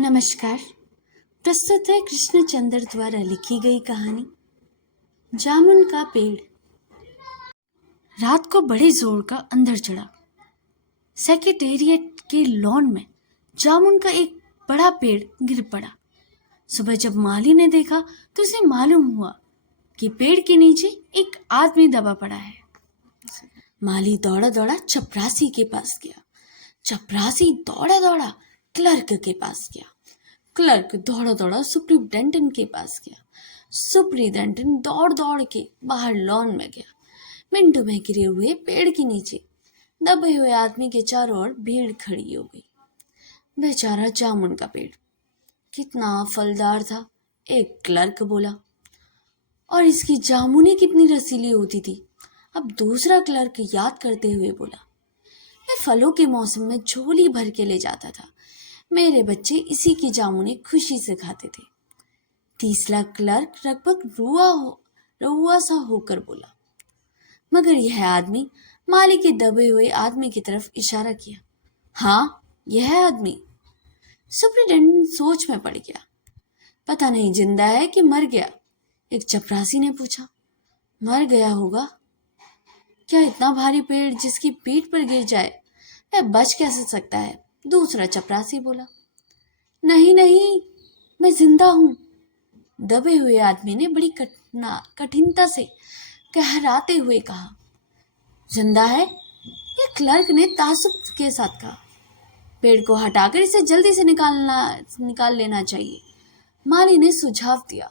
नमस्कार। प्रस्तुत है कृष्णचंद्र द्वारा लिखी गई कहानी जामुन का पेड़। रात को बड़े जोर का अंधड़ चढ़ा। सेक्रेटेरिएट के लॉन में जामुन का एक बड़ा पेड़ गिर पड़ा। सुबह जब माली ने देखा तो उसे मालूम हुआ कि पेड़ के नीचे एक आदमी दबा पड़ा है। माली दौड़ा दौड़ा चपरासी के पास गया। चपरासी दौड़ा दौड़ा क्लर्क के पास गया। क्लर्क दौड़ा दौड़ा सुपरिटेंडेंट के पास गया। सुपरिटेंडेंट दौड़ दौड़ के बाहर लॉन में गया। मिनटों में गिरे हुए पेड़ के नीचे दबे हुए आदमी के चारों ओर भीड़ खड़ी हो गई। बेचारा जामुन का पेड़ कितना फलदार था, एक क्लर्क बोला। और इसकी जामुनें कितनी रसीली होती थी, अब दूसरा क्लर्क याद करते हुए बोला। मैं फलों के मौसम में झोली भर के ले जाता था। मेरे बच्चे इसी की जामुनें खुशी से खाते थे। तीसरा क्लर्क लगभग रुआ सा होकर बोला। मगर यह आदमी माली के दबे हुए आदमी की तरफ इशारा किया। हाँ, यह आदमी। सुपरिटेंडेंट सोच में पड़ गया। पता नहीं जिंदा है कि मर गया। एक चपरासी ने पूछा। मर गया होगा। क्या इतना भारी पेड़ जिसकी पीठ पर गिर जाए वह बच कैसे सकता है? दूसरा चपरासी बोला। नहीं नहीं, मैं जिंदा हूं। दबे हुए आदमी ने बड़ी कठिनता से कहराते हुए कहा। जिंदा है? यह क्लर्क ने तासुब के साथ कहा। पेड़ को हटाकर इसे जल्दी से निकाल लेना चाहिए। माली ने सुझाव दिया।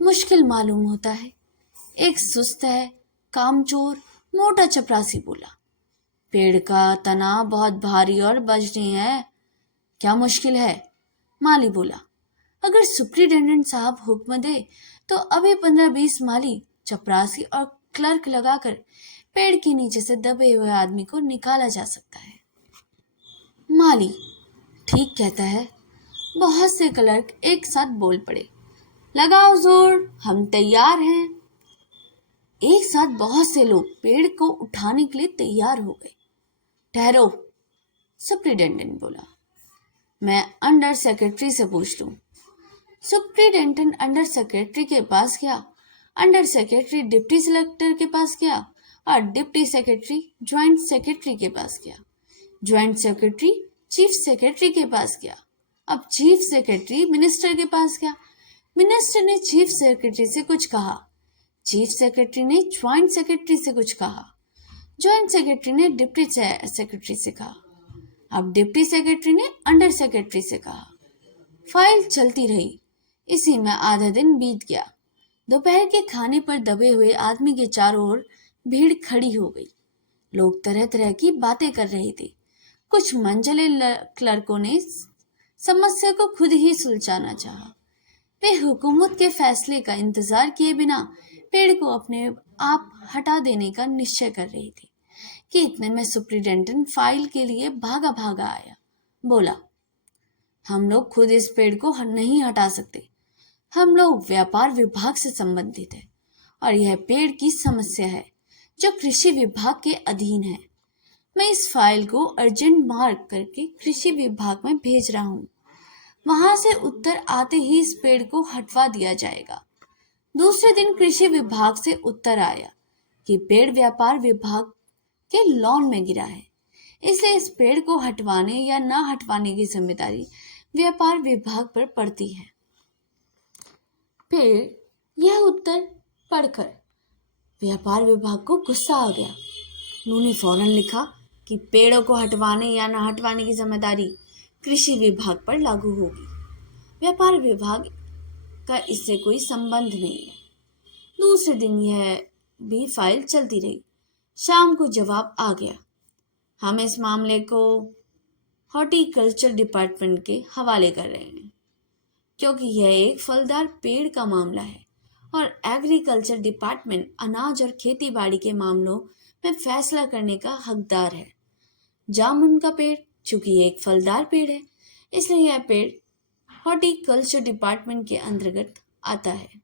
मुश्किल मालूम होता है। एक सुस्त है, कामचोर, मोटा चपरासी बोला। पेड़ का तना बहुत भारी और वजनी है। क्या मुश्किल है? माली बोला। अगर सुपरिटेंडेंट साहब हुक्म दे तो अभी 15-20 माली, चपरासी और क्लर्क लगाकर पेड़ के नीचे से दबे हुए आदमी को निकाला जा सकता है। माली ठीक कहता है। बहुत से क्लर्क एक साथ बोल पड़े। लगाओ जोर, हम तैयार हैं। एक साथ बहुत से लोग पेड़ को उठाने के लिए तैयार हो गए। ठहरो, सुपरिटेंडेंट बोला। मैं अंडर सेक्रेटरी से पूछ लूं। सुपरिटेंडेंट अंडर सेक्रेटरी के पास गया। अंडर सेक्रेटरी डिप्टी कलेक्टर के पास गया और डिप्टी सेक्रेटरी ज्वाइंट सेक्रेटरी के पास गया। ज्वाइंट सेक्रेटरी चीफ सेक्रेटरी के पास गया। अब चीफ सेक्रेटरी मिनिस्टर के पास गया। मिनिस्टर ने चीफ सेक्रेटरी से कुछ कहा। चीफ सेक्रेटरी ने ज्वाइंट सेक्रेटरी से कुछ कहा। ज्वाइंट सेक्रेटरी ने डिप्टी सेक्रेटरी से कहा। अब डिप्टी सेक्रेटरी ने अंडर सेक्रेटरी से कहा। फाइल चलती रही। इसी में आधा दिन बीत गया। दोपहर के खाने पर दबे हुए आदमी के चारों ओर भीड़ खड़ी हो गई। लोग तरह तरह की बातें कर रहे थे। कुछ मंझले क्लर्कों ने समस्या को खुद ही सुलझाना चाहा। वे हुकूमत के फैसले का इंतजार किए बिना पेड़ को अपने आप हटा देने का निश्चय कर रहे थे कि इतने में सुपरिटेंडेंट फाइल के लिए भागा भागा आया। बोला, हम लोग खुद इस पेड़ को नहीं हटा सकते। हम लोग व्यापार विभाग से संबंधित है और यह पेड़ की समस्या है जो कृषि विभाग के अधीन है। मैं इस फाइल को अर्जेंट मार्क करके कृषि विभाग में भेज रहा हूँ। वहां से उत्तर आते ही इस पेड़ को हटवा दिया जाएगा। दूसरे दिन कृषि विभाग से उत्तर आया कि पेड़ व्यापार विभाग के लॉन में गिरा है, इसलिए इस पेड़ को हटवाने या ना हटवाने की जिम्मेदारी व्यापार विभाग पर पड़ती है। पेड़ यह उत्तर पढ़कर व्यापार विभाग को गुस्सा आ गया। उन्होंने फौरन लिखा कि पेड़ों को हटवाने या न हटवाने की जिम्मेदारी कृषि विभाग पर लागू होगी। व्यापार विभाग का इससे कोई संबंध नहीं है। दूसरे दिन यह भी फाइल चलती रही। शाम को जवाब आ गया। हम इस मामले को हॉर्टिकल्चर डिपार्टमेंट के हवाले कर रहे हैं क्योंकि यह एक फलदार पेड़ का मामला है और एग्रीकल्चर डिपार्टमेंट अनाज और खेतीबाड़ी के मामलों में फैसला करने का हकदार है। जामुन का पेड़ चूंकि एक फलदार पेड़ है, इसलिए यह पेड़ हॉर्टिकल्चर डिपार्टमेंट के अंतर्गत आता है।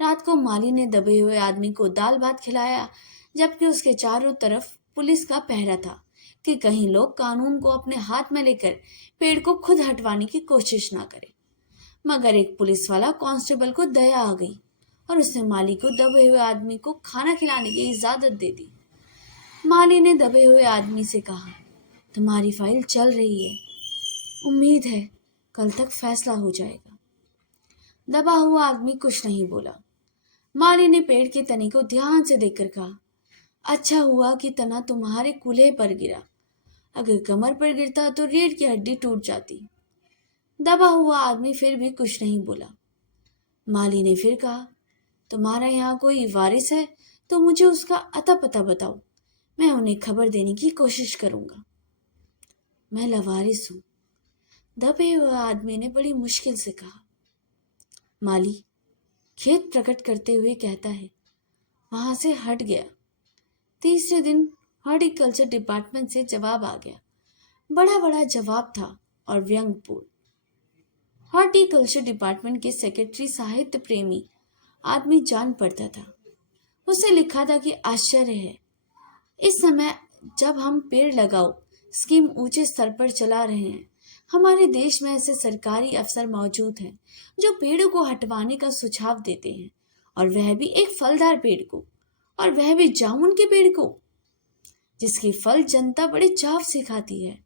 रात को माली ने दबे हुए आदमी को दाल भात खिलाया, जबकि उसके चारों तरफ पुलिस का पहरा था। कि कहीं लोग कानून को अपने हाथ में लेकर पेड़ को खुद हटवाने की कोशिश ना करें। मगर एक पुलिस वाला कांस्टेबल को दया आ गई और उसने माली को दबे हुए आदमी को खाना खिलाने की इजाजत दे दी। माली ने दबे हुए आदमी से कहा, तुम्हारी फाइल चल रही है, उम्मीद है कल तक फैसला हो जाएगा। दबा हुआ आदमी कुछ नहीं बोला। माली ने पेड़ के तने को ध्यान से देखकर कहा, अच्छा हुआ कि तना तुम्हारे कूल्हे पर गिरा, अगर कमर पर गिरता तो रीढ़ की हड्डी टूट जाती। दबा हुआ आदमी फिर भी कुछ नहीं बोला। माली ने फिर कहा, तुम्हारा यहाँ कोई वारिस है तो मुझे उसका अता पता बताओ, मैं उन्हें खबर देने की कोशिश करूंगा। मैं लवारिस हूं, दबे हुए आदमी ने बड़ी मुश्किल से कहा। माली खेद प्रकट करते हुए कहता है, वहां से हट गया। तीसरे दिन हॉर्टिकल्चर डिपार्टमेंट से जवाब आ गया। बड़ा बड़ा जवाब था और व्यंग्यपूर्ण। हॉर्टिकल्चर डिपार्टमेंट के सेक्रेटरी साहित्य प्रेमी आदमी जान पड़ता था। उसे लिखा था कि आश्चर्य है, इस समय जब हम पेड़ लगाओ स्कीम ऊंचे स्तर पर चला रहे हैं, हमारे देश में ऐसे सरकारी अफसर मौजूद हैं जो पेड़ों को हटवाने का सुझाव देते हैं, और वह भी एक फलदार पेड़ को, और वह भी जामुन के पेड़ को, जिसके फल जनता बड़े चाव से खाती है।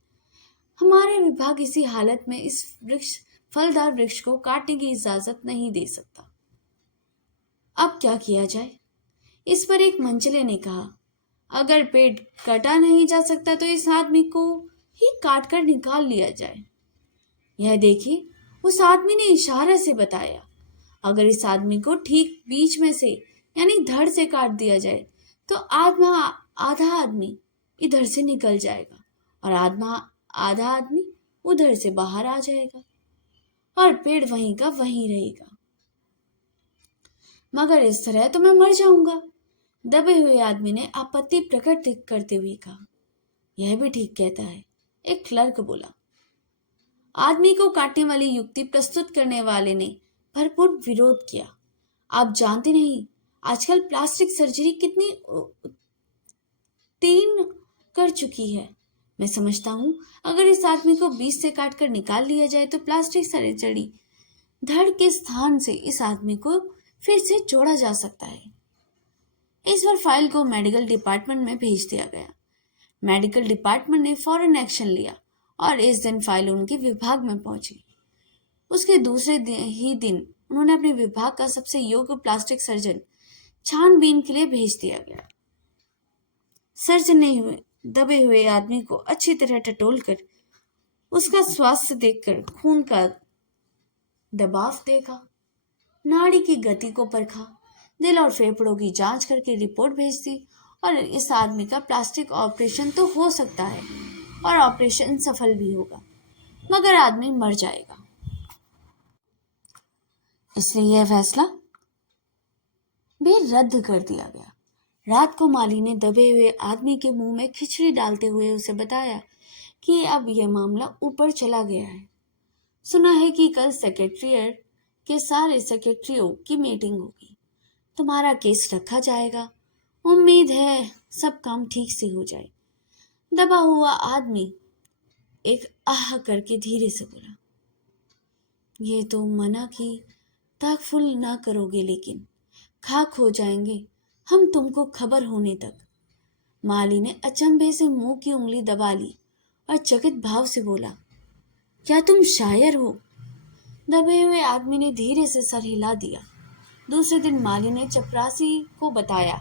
हमारा विभाग इसी हालत में इस फलदार वृक्ष को काटने की इजाजत नहीं दे सकता। अब क्या किया जाए? इस पर एक मंचले ने कहा, अगर पेड़ कटा नहीं जा सकता तो इस आदमी को ही काट कर निकाल लिया जाए। यह देखिए, उस आदमी ने इशारे से बताया, अगर इस आदमी को ठीक बीच में से यानी धड़ से काट दिया जाए तो आधा आदमी इधर से निकल जाएगा और आधा आदमी उधर से बाहर आ जाएगा और पेड़ वहीं का वहीं रहेगा। मगर इस तरह तो मैं मर जाऊंगा, दबे हुए आदमी ने आपत्ति प्रकट करते हुए कहा। यह भी ठीक कहता है, एक क्लर्क बोला। आदमी को काटने वाली युक्ति प्रस्तुत करने वाले ने भरपूर विरोध किया। आप जानते नहीं आजकल प्लास्टिक सर्जरी कितनी तीन कर चुकी है। मैं समझता हूं अगर इस आदमी को बीच से काट कर निकाल लिया जाए तो प्लास्टिक सर्जरी धड़ के स्थान से इस आदमी को फिर से जोड़ा जा सकता है। इस बार फाइल को मेडिकल डिपार्टमेंट में भेज दिया गया। मेडिकल डिपार्टमेंट ने फौरन एक्शन लिया और इस दिन फाइल उनके विभाग में पहुंची। उसके दूसरे ही दिन उन्होंने अपने विभाग का सबसे योग्य प्लास्टिक सर्जन छानबीन के लिए भेज दिया गया। सर्जन ने दबे हुए आदमी को अच्छी तरह टटोलकर उसका स्वास्थ्य देखकर खून का दबाव देखा, नाड़ी की गति को परखा, दिल और फेफड़ों की जांच करके रिपोर्ट भेज दी और इस आदमी का प्लास्टिक ऑपरेशन तो हो सकता है और ऑपरेशन सफल भी होगा, मगर आदमी मर जाएगा। इसलिए यह फैसला भी रद्द कर दिया गया। रात को माली ने दबे हुए आदमी के मुंह में खिचड़ी डालते हुए उसे बताया कि अब यह मामला ऊपर चला गया है। सुना है कि कल सेक्रेटेरिएट के सारे सेक्रेटरियों की मीटिंग होगी, तुम्हारा केस रखा जाएगा, उम्मीद है सब काम ठीक से हो जाए। दबा हुआ आदमी एक आह करके धीरे से बोला, ये तो मना की ताकफुल ना करोगे, लेकिन खाक हो जाएंगे हम तुमको खबर होने तक। माली ने अचंभे से मुंह की उंगली दबा ली और चकित भाव से बोला, क्या तुम शायर हो? दबे हुए आदमी ने धीरे से सर हिला दिया। दूसरे दिन माली ने चपरासी को बताया,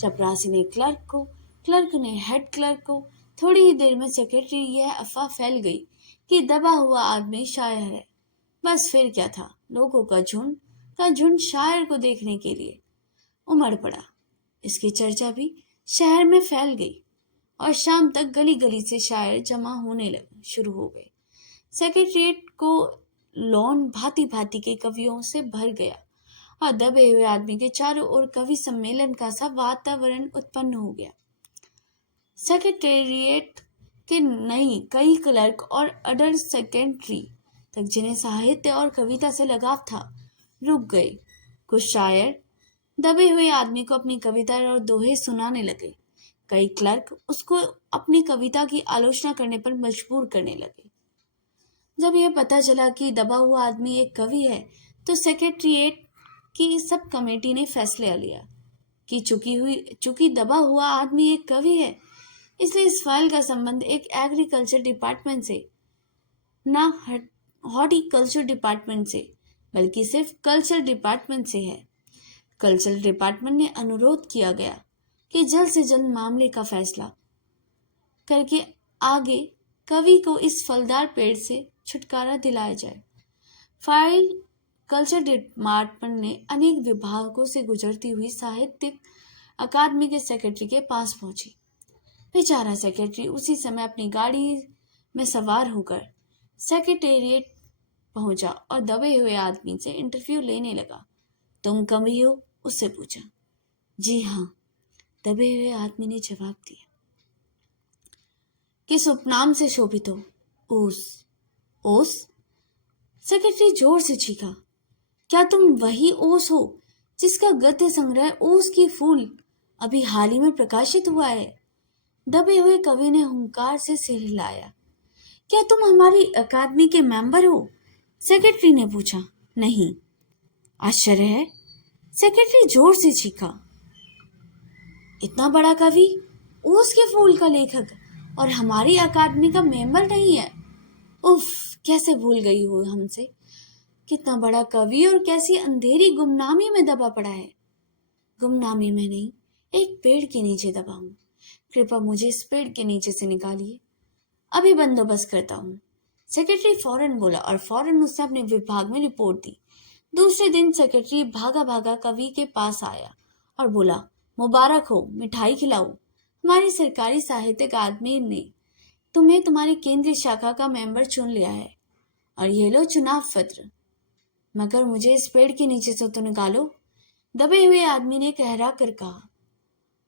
चपरासी ने क्लर्क को, क्लर्क ने हेड क्लर्क को। थोड़ी ही देर में सेक्रेटरी यह अफवाह फैल गई कि दबा हुआ आदमी शायर है। बस फिर क्या था, लोगों का झुंड शायर को देखने के लिए उमड़ पड़ा। इसकी चर्चा भी शहर में फैल गई और शाम तक गली गली से शायर जमा होने शुरू हो गए। सेक्रेटरिएट को लॉन भांति भांति के कवियों से भर गया और दबे हुए आदमी के चारों ओर कवि सम्मेलन का सा वातावरण उत्पन्न हो गया। सेक्रेटेरिएट के नई कई क्लर्क और अडर सेक्रेटरी तक जिन्हें साहित्य और कविता से लगाव था, रुक गए। कुछ शायर दबे हुए आदमी को अपनी कविता और दोहे सुनाने लगे। कई क्लर्क उसको अपनी कविता की आलोचना करने पर मजबूर करने लगे। जब यह पता चला कि दबा हुआ आदमी एक कवि है तो सेक्रेटरीट की सब कमेटी ने फैसला लिया कि चूंकि दबा हुआ आदमी एक कवि है, इसलिए इस फाइल का संबंध एक एग्रीकल्चर डिपार्टमेंट से, ना हॉर्टिकल्चर डिपार्टमेंट से, बल्कि सिर्फ कल्चर डिपार्टमेंट से है। कल्चर डिपार्टमेंट ने अनुरोध किया गया कि जल्द से जल्द मामले का फैसला करके आगे कवि को इस फलदार पेड़ से छुटकारा दिलाया जाए। फाइल कल्चर डिपार्टमेंट ने अनेक विभागों से गुजरती हुई साहित्यिक अकादमी के सेक्रेटरी के पास पहुंची। बेचारा सेक्रेटरी उसी समय अपनी गाड़ी में सवार होकर सेक्रेटेरिएट पहुंचा और दबे हुए आदमी से इंटरव्यू लेने लगा। तुम कवि हो? उससे पूछा। जी हाँ, दबे हुए आदमी ने जवाब दिया। किस उपनाम से शोभित हो? ओस। ओस? सेक्रेटरी जोर से चीखा। क्या तुम वही ओस हो जिसका गद्य संग्रह ओस की फूल अभी हाल ही में प्रकाशित हुआ है? दबे हुए कवि ने हुंकार से सिर हिलाया। क्या तुम हमारी अकादमी के मेंबर हो? सेक्रेटरी ने पूछा। नहीं। आश्चर्य है? सेक्रेटरी जोर से चीखा। इतना बड़ा कवि, ओस के फूल का लेखक और हमारी अकादमी का मेंबर नहीं है? उफ, कैसे भूल गई हो हमसे? कितना बड़ा कवि और कैसी अंधेरी गुमनामी में दबा पड़ा है। गुमनामी में नहीं, एक पेड़ के नीचे दबा हूं। कृपया मुझे इस पेड़ के नीचे से निकालिए, अभी बंदोबस्त करता हूँ। सेक्रेटरी फौरन बोला और फौरन उसने अपने विभाग में रिपोर्ट दी। दूसरे दिन सेक्रेटरी भागा भागा कवि के पास आया और बोला, मुबारक हो, मिठाई खिलाओ। हमारी सरकारी साहित्य अकादमी ने तुम्हें तुम्हारी केंद्रीय शाखा का मेंबर चुन लिया है और ये लो चुनाव पत्र, मगर मुझे इस पेड़ के नीचे से तो निकालो। दबे हुए आदमी ने कहरा कर कहा।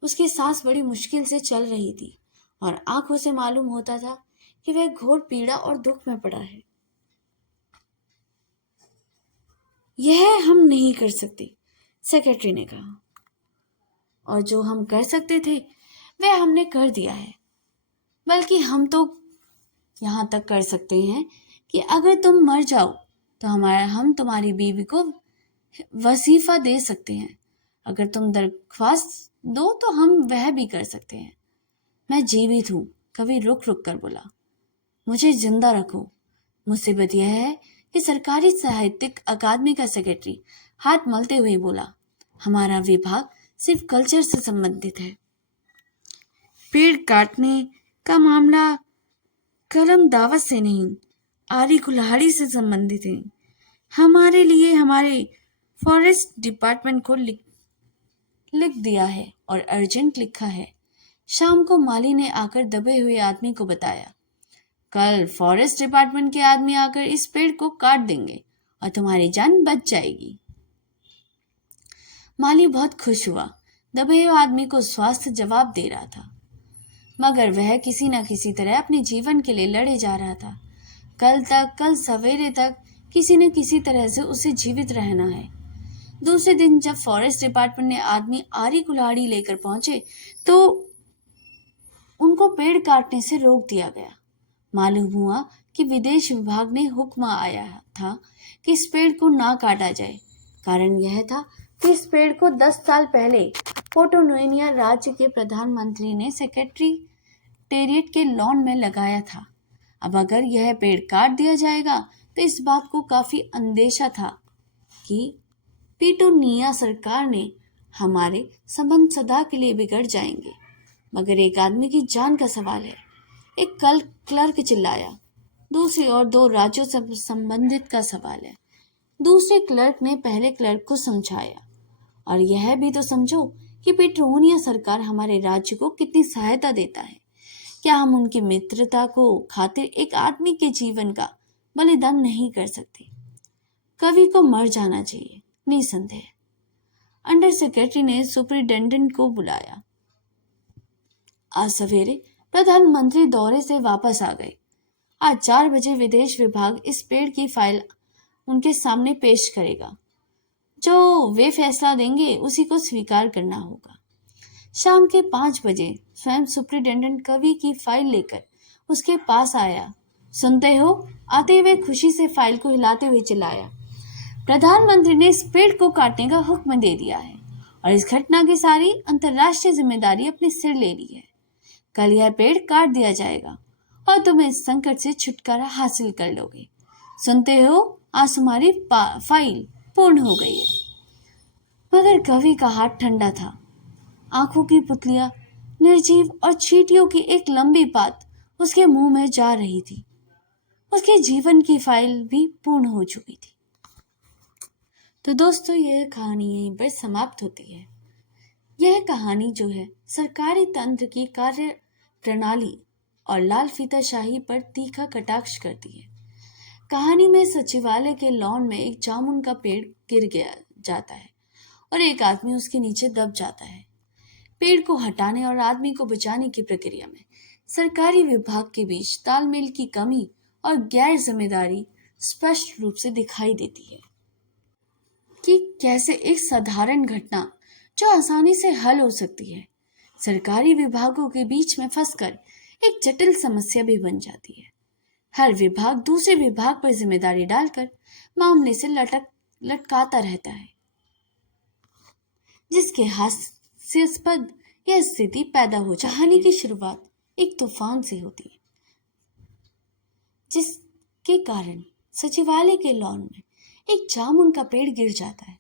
उसकी सांस बड़ी मुश्किल से चल रही थी और आंखों से मालूम होता था कि वह घोर पीड़ा और दुख में पड़ा है। यह हम नहीं कर सकते, सेक्रेटरी ने कहा, और जो हम कर सकते थे वह हमने कर दिया है। बल्कि हम तो यहाँ तक कर सकते हैं कि अगर तुम मर जाओ तो हम तुम्हारी बीवी को वजीफा दे सकते हैं। अगर तुम दरख्वास्त दो तो हम वह भी कर सकते हैं। मैं जीवित हूँ, कवि रुक रुक कर बोला। मुझे जिंदा रखो। मुसीबत यह है कि सरकारी साहित्यिक अकादमी का सेक्रेटरी हाथ मलते हुए बोला, हमारा विभाग सिर्फ कल्चर से संबंधित है। पेड़ काटने का मामला कलम दावत से नहीं, आरी कुल्हाड़ी से संबंधित है। हमारे लिए हमारे फॉरेस्ट डिपार्टमेंट को लिख दिया है और अर्जेंट लिखा है। शाम को माली ने आकर दबे हुए आदमी को बताया, कल फॉरेस्ट डिपार्टमेंट के आदमी आकर इस पेड़ को काट देंगे और तुम्हारी जान बच जाएगी। माली बहुत खुश हुआ। दबे हुए आदमी को स्वास्थ्य जवाब दे रहा था, मगर वह किसी न किसी तरह अपने जीवन के लिए लड़े जा रहा था। कल सवेरे तक किसी न किसी तरह से उसे जीवित रहना है। दूसरे दिन जब फॉरेस्ट डिपार्टमेंट ने आदमी आरी कुल्हाड़ी लेकर पहुंचे तो उनको पेड़ काटने से रोक दिया गया। मालूम हुआ कि विदेश विभाग ने हुक्म आया था कि इस पेड़ को ना काटा जाए। कारण यह था कि इस पेड़ को 10 साल पहले पोर्टोनोनिया राज्य के प्रधानमंत्री ने सेक्रेटरीटेरिएट के लॉन में लगाया था। अब अगर यह पेड़ काट दिया जाएगा तो इस बात को काफी अंदेशा था कि पिटोनिया सरकार ने हमारे संबंध सदा के लिए बिगड़ जाएंगे। मगर एक आदमी की जान का सवाल है, एक क्लर्क चिल्लाया। दूसरी ओर 2 राज्यों से संबंधित का सवाल है। दूसरे क्लर्क ने पहले क्लर्क को समझाया, और यह भी तो समझो कि पिटोनिया सरकार हमारे राज्य को कितनी सहायता देता है। क्या हम उनकी मित्रता को खातिर एक आदमी के जीवन का बलिदान नहीं कर सकते? कवि को मर जाना चाहिए, निसंदेह। अंडर सेक्रेटरी ने सुपरिटेंडेंट को बुलाया। आज सवेरे प्रधानमंत्री दौरे से वापस आ गए। आज 4 बजे विदेश विभाग इस पेड़ की फाइल उनके सामने पेश करेगा। जो वे फैसला देंगे उसी को स्वीकार करना होगा। शाम के 5 बजे स्वयं सुप्रिंटेंडेंट कवि की फाइल लेकर उसके पास आया। सुनते हो? आते हुए खुशी से फाइल को हिलाते हुए चिल्लाया। प्रधानमंत्री ने इस पेड़ को काटने का हुक्म दे दिया है और इस घटना की सारी अंतर्राष्ट्रीय जिम्मेदारी अपने सिर ले ली है। कल यह पेड़ काट दिया जाएगा और तुम इस संकट से छुटकारा हासिल कर लोगे। सुनते हो? आज तुम्हारी फाइल पूर्ण हो गई है। मगर कवि का हाथ ठंडा था। आंखों की पुतलियां निर्जीव और चींटियों की एक लंबी पात उसके मुंह में जा रही थी। उसके जीवन की फाइल भी पूर्ण हो चुकी थी। तो दोस्तों, यह कहानी यहीं पर समाप्त होती है। यह कहानी जो है सरकारी तंत्र की कार्य प्रणाली और लाल फीताशाही पर तीखा कटाक्ष करती है। कहानी में सचिवालय के लॉन में एक जामुन का पेड़ गिर गया जाता है और एक आदमी उसके नीचे दब जाता है। पेड़ को हटाने और आदमी को बचाने की प्रक्रिया में सरकारी विभाग के बीच तालमेल की कमी और गैर जिम्मेदारी स्पष्ट रूप से दिखाई देती है कि कैसे एक साधारण घटना जो आसानी से हल हो सकती है, सरकारी विभागों के बीच में फंसकर एक जटिल समस्या भी बन जाती है। हर विभाग दूसरे विभाग पर जिम्मेदारी डालकर मामले से लटकाता रहता है, जिसके हास्यास्पद यह स्थिति पैदा हो जाती है। कहानी की शुरुआत एक तूफान से होती है, जिसके कारण सचिवालय के लॉन में एक जामुन का पेड़ गिर जाता है।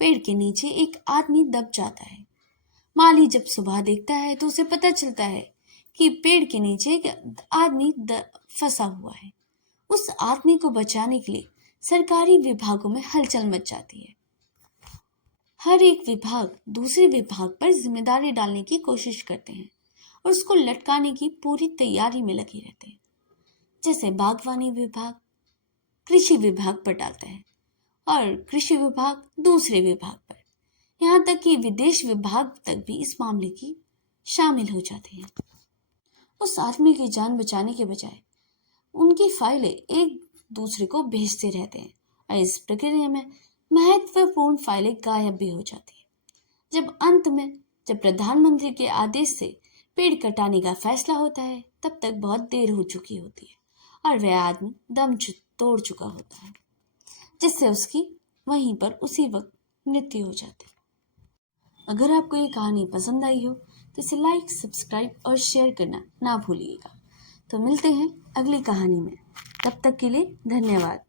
पेड़ के नीचे एक आदमी दब जाता है। माली जब सुबह देखता है तो उसे पता चलता है कि पेड़ के नीचे एक आदमी फंसा हुआ है। उस आदमी को बचाने के लिए सरकारी विभागों में हलचल मच जाती है। हर एक विभाग दूसरे विभाग पर जिम्मेदारी डालने की कोशिश करते हैं और उसको लटकाने की पूरी तैयारी में लगे रहते हैं। जैसे बागवानी विभाग कृषि विभाग पर डालता है और कृषि विभाग दूसरे विभाग पर, यहाँ तक कि विदेश विभाग तक भी इस मामले की शामिल हो जाते हैं। उस आदमी की जान बचाने के बजाय उनकी फाइलें एक दूसरे को भेजते रहते हैं और इस प्रक्रिया में महत्वपूर्ण फाइलें गायब भी हो जाती हैं। जब अंत में प्रधानमंत्री के आदेश से पेड़ कटाने का फैसला होता है, तब तक बहुत देर हो चुकी होती है और वह आदमी दम तोड़ चुका होता है, जिससे उसकी वहीं पर उसी वक्त मृत्यु हो जाती है। अगर आपको ये कहानी पसंद आई हो तो इसे लाइक, सब्सक्राइब और शेयर करना ना भूलिएगा। तो मिलते हैं अगली कहानी में। तब तक के लिए धन्यवाद।